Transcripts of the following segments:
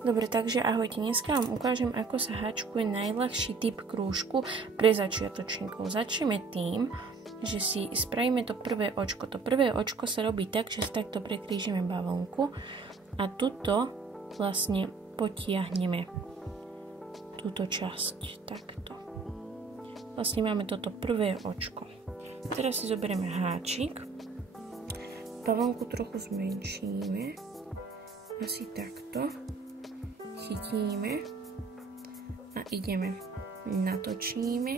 Dobre, takže ahojte, dneska vám ukážem, ako sa háčkuje najľahší typ krúžku pre začiatočníkov. Začneme tým, že si spravíme to prvé očko. To prvé očko sa robí tak, že si takto prekrížime bavlnku a tuto vlastne potiahneme túto časť takto. Vlastne máme toto prvé očko. Teraz si zoberieme háčik, bavlnku trochu zmenšíme, asi takto. Chytíme a ideme, natočíme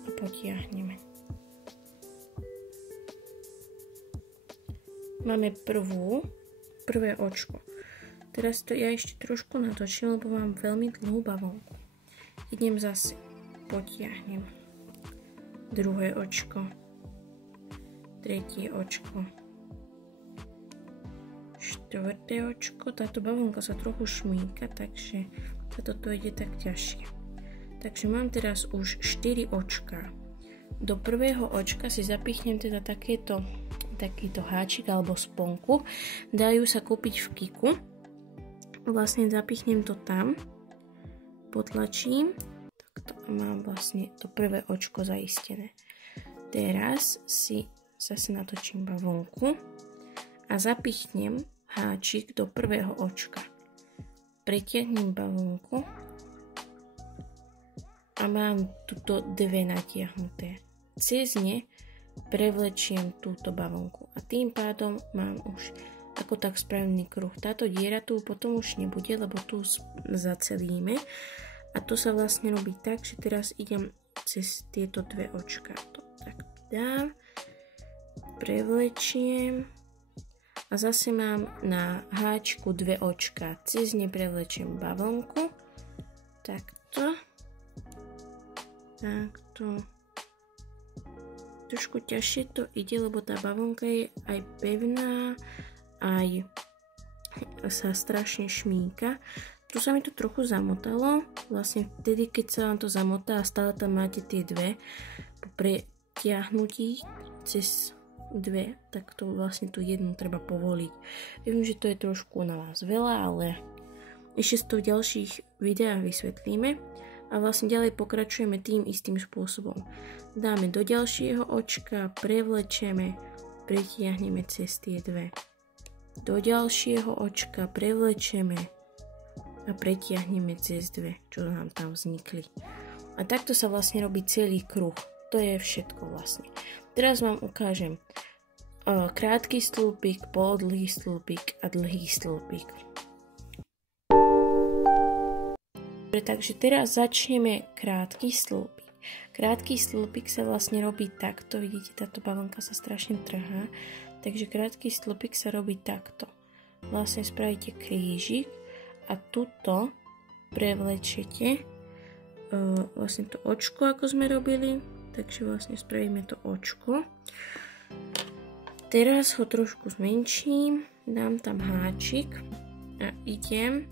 a potiahneme. Máme prvé očko. Teraz to ja ešte trošku natočím, lebo mám veľmi dlhú bavlnku. Idem zase, potiahnem. Druhé očko. Tretie očko. Štvrté očko, táto bavlnka sa trochu šmýka, takže sa toto ide tak ťažšie. Takže mám teraz už 4 očka. Do prvého očka si zapichnem teda takýto háčik alebo sponku. Dajú sa kúpiť v Kiku. Vlastne zapichnem to tam, potlačím, takto a mám vlastne to prvé očko zaistené. Teraz si zase natočím bavlnku a zapichnem háčik do prvého očka. Pretiahnem bavlnku a mám tuto dve natiahnuté. Cez ne prevlečiem túto bavlnku a tým pádom mám už ako tak spravený kruh. Táto diera tu potom už nebude, lebo tu zacelíme a to sa vlastne robí tak, že teraz idem cez tieto dve očka. To tak dám, prevlečiem a zase mám na háčku dve očka. Cez ne prevlečiem bavlnku. Takto. Takto. Trošku ťažšie to ide, lebo tá bavlnka je aj pevná, aj sa strašne šmýka. Tu sa mi to trochu zamotalo. Vlastne vtedy, keď sa vám to zamotá a stále tam máte tie dve, po pretiahnutí cez dve, tak to vlastne tú jednu treba povoliť. Viem, že to je trošku na vás veľa, ale ešte to v ďalších videách vysvetlíme a vlastne ďalej pokračujeme tým istým spôsobom. Dáme do ďalšieho očka, prevlečeme, pretiahneme cez tie dve. Do ďalšieho očka prevlečeme a pretiahneme cez dve, čo nám tam vznikli. A takto sa vlastne robí celý kruh. To je všetko vlastne. Teraz vám ukážem krátky stĺpik, polodlhý stĺpik a dlhý stĺpik. Takže teraz začneme krátky stĺpik. Krátky stĺpik sa vlastne robí takto. Vidíte, táto bavlnka sa strašne trhá. Takže krátky stĺpik sa robí takto. Vlastne spravíte krížik a tuto prevlečete vlastne to očko, ako sme robili. Takže vlastne spravíme to očko. Teraz ho trošku zmenším, dám tam háčik a idem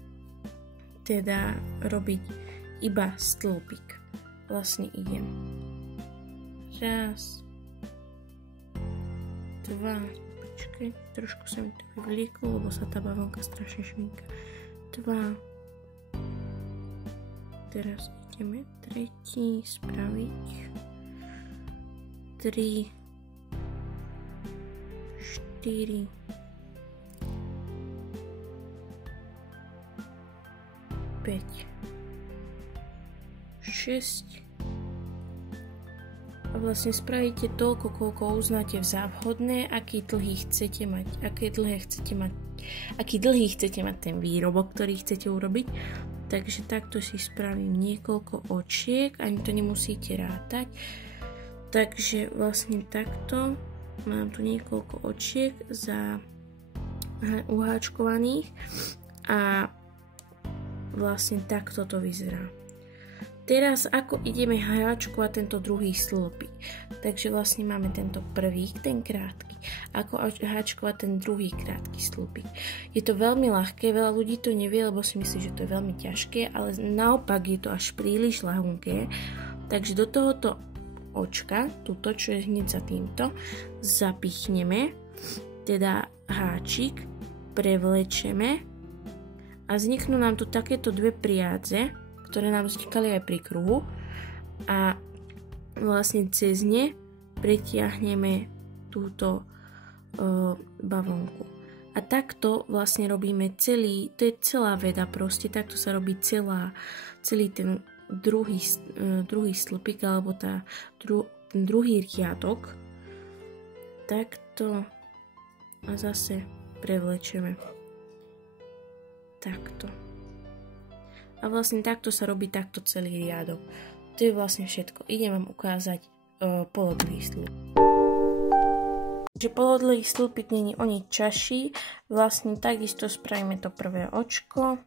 teda robiť iba stĺpik. Vlastne idem. Raz, dva, počkaj, trošku sa mi to vyvlieklo, lebo sa tá bavlnka strašne šmýka. Dva. Teraz ideme tretí spraviť. 3, 4, 5, 6 a vlastne spravíte toľko, koľko uznáte za vhodné, aký dlhý chcete mať ten výrobok, ktorý chcete urobiť. Takže takto si spravím niekoľko očiek, ani to nemusíte rátať. Takže vlastne takto mám tu niekoľko očiek uháčkovaných a vlastne takto to vyzerá. Teraz ako ideme háčkovať tento druhý stĺpik. Takže vlastne máme tento prvý, ten krátky. Ako háčkovať ten druhý krátky stĺpik. Je to veľmi ľahké, veľa ľudí to nevie, lebo si myslí, že to je veľmi ťažké, ale naopak je to až príliš ľahké. Takže do tohoto očka, tuto, čo je hneď za týmto, zapichneme teda háčik, prevlečeme a vzniknú nám tu takéto dve priadze, ktoré nám vznikali aj pri kruhu a vlastne cez ne pretiahneme túto bavlnku. A takto vlastne robíme to je celá veda proste, takto sa robí celý ten druhý stĺpik alebo ten druhý riadok. Takto a zase prevlečeme. Takto. A vlastne takto sa robí takto celý riadok. To je vlastne všetko. Idem vám ukázať polodlhý stĺpik. Že polodlhý stĺpik není o nič ťažší. Vlastne takisto spravíme to prvé očko.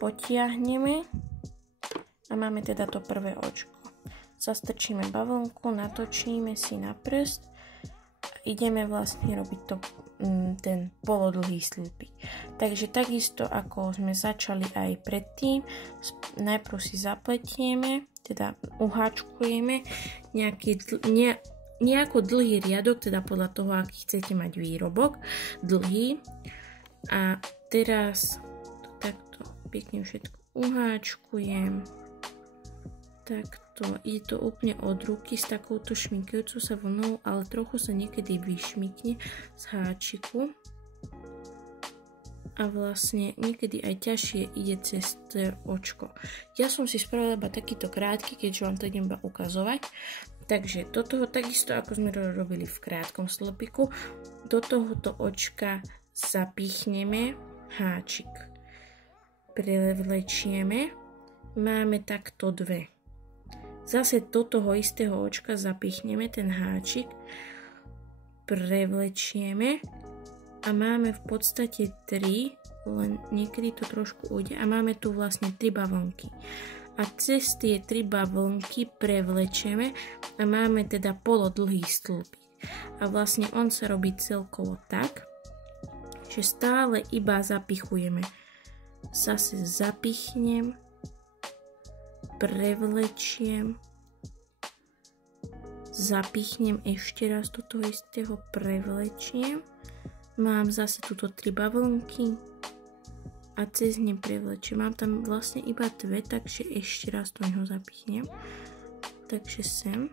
Potiahneme. A máme teda to prvé očko. Zastrčíme bavlnku, natočíme si na prst. A ideme vlastne robiť ten polodlhý stĺpik. Takže takisto ako sme začali aj predtým, najprv si zapletieme, teda uháčkujeme nejako dlhý riadok, teda podľa toho, aký chcete mať výrobok, dlhý. A teraz to takto pekne všetko uháčkujem. Takto, ide to úplne od ruky s takouto šmykajúcou sa vlnou, ale trochu sa niekedy vyšmykne z háčiku. A vlastne niekedy aj ťažšie ide cez to očko. Ja som si spravila iba takýto krátky, keďže vám to idem iba ukazovať. Takže do toho takisto, ako sme robili v krátkom stĺpiku, do tohoto očka zapichneme háčik. Prevlečieme. Máme takto dve. Zase do toho istého očka zapichneme ten háčik. Prevlečieme. A máme v podstate 3, len niekedy to trošku ujde. A máme tu vlastne 3 bavlnky. A cez tie 3 bavlnky prevlečeme a máme teda polodlhý stĺpik. A vlastne on sa robí celkovo tak, že stále iba zapichujeme. Zase zapichnem, prevlečiem, zapichnem ešte raz do toho istého, prevlečiem. Mám zase tuto 3 bavlnky a cez ne prevlečiem. Mám tam vlastne iba 2, takže ešte raz do neho zapichnem. Takže sem.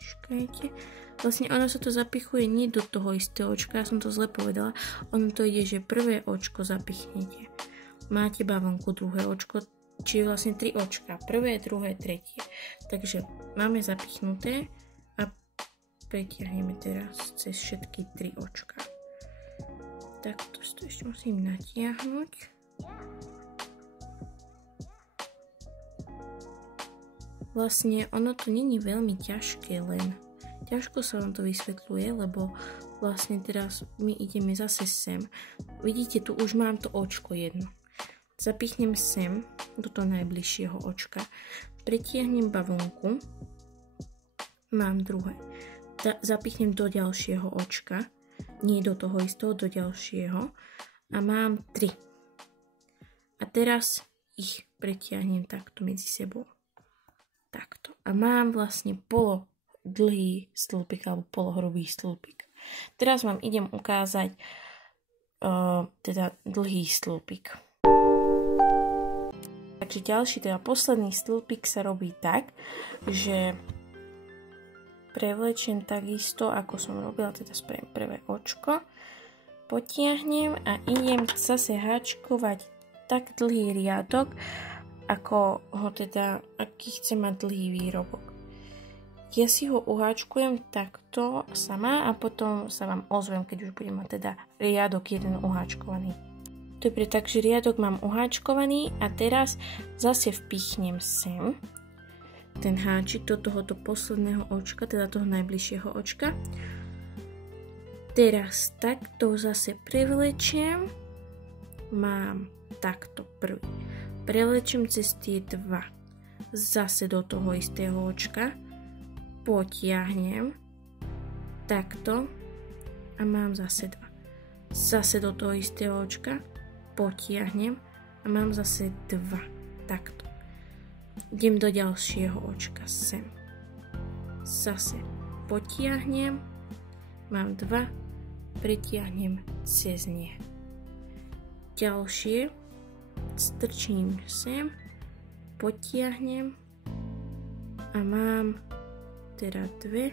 Čakajte. Vlastne ono sa to zapichuje nie do toho istého očka, ja som to zle povedala. Ono to ide, že prvé očko zapichnete. Máte bavlnku, druhé očko, čiže vlastne 3 očka. Prvé, druhé, tretie. Takže máme zapichnuté a pretiahneme teraz cez všetky 3 očka. Takto to ešte musím natiahnuť. Vlastne ono to není veľmi ťažké, len ťažko sa vám to vysvetľuje, lebo vlastne teraz my ideme zase sem. Vidíte, tu už mám to očko jedno. Zapichnem sem do toho najbližšieho očka. Pretiahnem bavlnku. Mám druhé. Zapichnem do ďalšieho očka. Nie do toho istého, do ďalšieho. A mám 3. A teraz ich pretiahnem takto medzi sebou. Takto. A mám vlastne polodlhý stĺpik alebo polohrubý stĺpik. Teraz vám idem ukázať teda dlhý stĺpik. Takže ďalší, teda posledný stĺpik sa robí tak, že prevlečiem takisto, ako som robila, teda spravím prvé očko, potiahnem a idem zase háčkovať tak dlhý riadok, ako ho teda, aký chcem mať dlhý výrobok. Ja si ho uháčkujem takto sama a potom sa vám ozvem, keď už budem mať teda riadok jeden uháčkovaný. Dobre, takže riadok mám uháčkovaný a teraz zase vpichnem sem ten háčik do tohoto posledného očka, teda toho najbližšieho očka. Teraz takto zase prevlečiem. Mám takto prvý. Prevlečiem cez tie 2. Zase do toho istého očka. Potiahnem. Takto. A mám zase 2. Zase do toho istého očka. Potiahnem. A mám zase 2. Takto. Idem do ďalšieho očka sem. Zase potiahnem. Mám 2. Pritiahnem cez ne. ďalšie strčím sem, potiahnem a mám teda dve,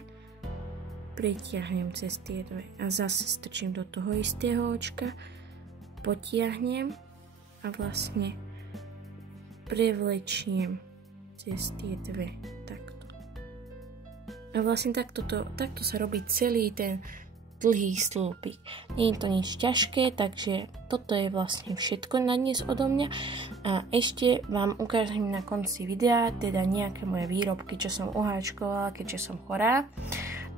pritiahnem cez tie dve a zase strčím do toho istého očka, potiahnem a vlastne prevlečiem cez tie dve takto. A vlastne takto sa robí celý ten dlhý stĺpik. Nie je to nič ťažké, takže toto je vlastne všetko na dnes odo mňa a ešte vám ukážem na konci videa teda nejaké moje výrobky, čo som uháčkovala, keďže som chorá,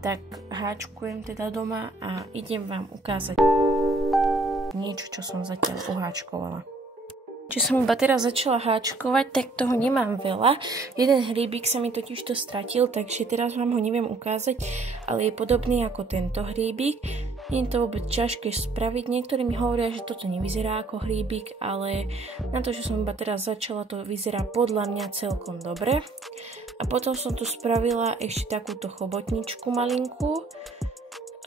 tak háčkujem teda doma a idem vám ukázať niečo, čo som zatiaľ uháčkovala. Či som iba teraz začala háčkovať, tak toho nemám veľa. Jeden hríbik sa mi totiž to stratil, takže teraz vám ho neviem ukázať, ale je podobný ako tento hríbik. Nie je to vôbec ťažké spraviť. Niektorí mi hovoria, že toto nevyzerá ako hríbik, ale na to, že som iba teraz začala, to vyzerá podľa mňa celkom dobre. A potom som tu spravila ešte takúto chobotničku malinkú.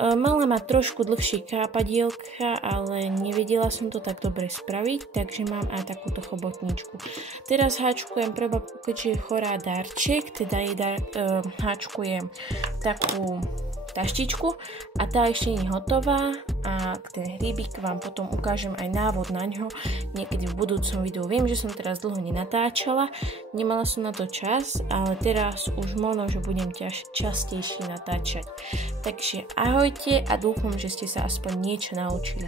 Mala ma trošku dlhšie kápadielka, ale nevedela som to tak dobre spraviť, takže mám aj takúto chobotničku. Teraz háčkujem pre babku, keďže je chorá darček, teda jej háčkujem takú taštičku a tá ešte nie je hotová a ten hríbik vám potom ukážem aj návod na ňo niekedy v budúcom videu. Viem, že som teraz dlho nenatáčala, nemala som na to čas, ale teraz už možno, že budem častejšie natáčať. Takže ahojte a dúfam, že ste sa aspoň niečo naučili.